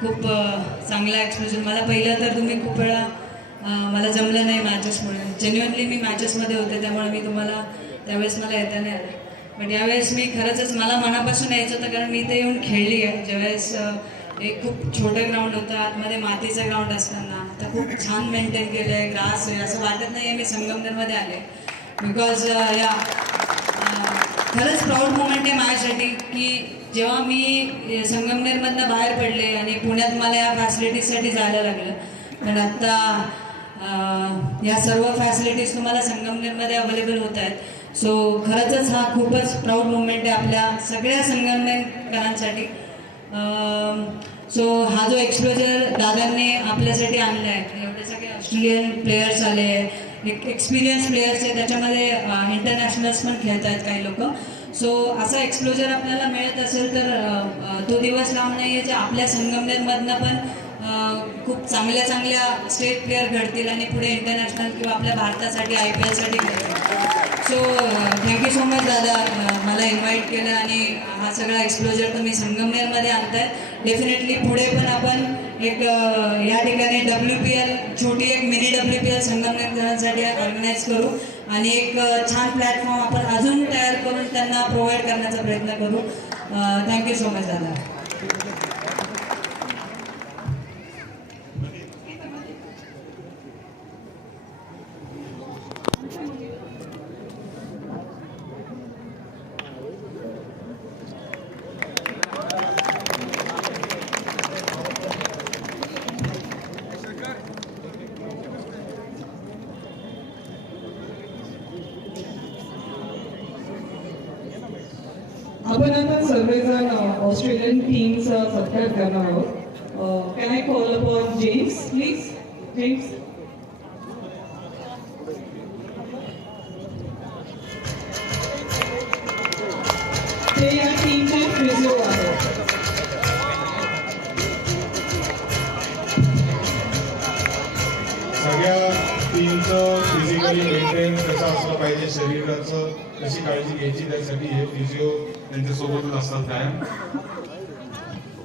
खूप चांगला एक्सप्रेशन मला पहिलं तर तुम्ही खूप वेळा मला जमलं नाही मॅचेसमुळे जेन्युअनली मी मॅचेसमध्ये होते त्यामुळे मी तुम्हाला त्यावेळेस मला येता नाही आलं. पण यावेळेस मी खरंच मला मनापासून यायचं होतं कारण मी ते येऊन खेळली आहे. ज्यावेळेस एक खूप छोटं ग्राउंड होतं आतमध्ये मातीचं ग्राउंड असताना. तर खूप छान मेंटेन केलं आहे ग्रास आहे असं वाटत नाही आहे मी संगमनेरमध्ये आले. बिकॉज या खरंच प्राऊड मुमेंट आहे मॅच जेव्हा मी संगमनेरमधनं बाहेर पडले आणि पुण्यात मला या फॅसिलिटीजसाठी जायला लागलं. पण आत्ता या सर्व फॅसिलिटीज तुम्हाला संगमनेरमध्ये अवेलेबल होत आहेत. सो खरंच हा खूपच प्राऊड मोमेंट आहे आपल्या सगळ्या संगमनेरकरांसाठी. सो हा जो एक्सप्लोजर दादांनी आपल्यासाठी आणला आहे एवढे सगळे ऑस्ट्रेलियन प्लेयर्स आले एक एक्सपिरियन्स प्लेयर्स आहे. त्याच्यामध्ये इंटरनॅशनल्स पण खेळत आहेत काही लोक. सो असा एक्सप्लोजर आपल्याला मिळत असेल तर तो दिवस लांब नाही आहे जे आपल्या संगमनेरमधनं पण खूप चांगल्या चांगल्या स्टेट प्लेअर घडतील आणि पुढे इंटरनॅशनल किंवा आपल्या भारतासाठी आय पी एलसाठी खेळतील सो थँक्यू सो मच दादा. मला इन्व्हाइट केलं आणि हा सगळा एक्सप्लोजर तुम्ही संगमनेरमध्ये आणताय. डेफिनेटली पुढे पण आपण एक या ठिकाणी डब्ल्यू पी एल छोटी एक मिनी डब्ल्यू पी एल संगमनेरकरांसाठी ऑर्गनाईज करू. आणि एक छान प्लॅटफॉर्म आपण अजून त्यांना प्रोव्हाइड करण्याचा प्रयत्न करू. थँक्यू सो मच दादा. आपण आता सर्वजण ऑस्ट्रेलियन टीमचा सत्कार करणार आहोत can I call upon James please James ते या टीमचे फिजिकली मेंटेन कसं असलं पाहिजे शरीराचं कशी काळजी घ्यायची त्यासाठी हे फिजिओ त्यांच्यासोबतच असतात कायम.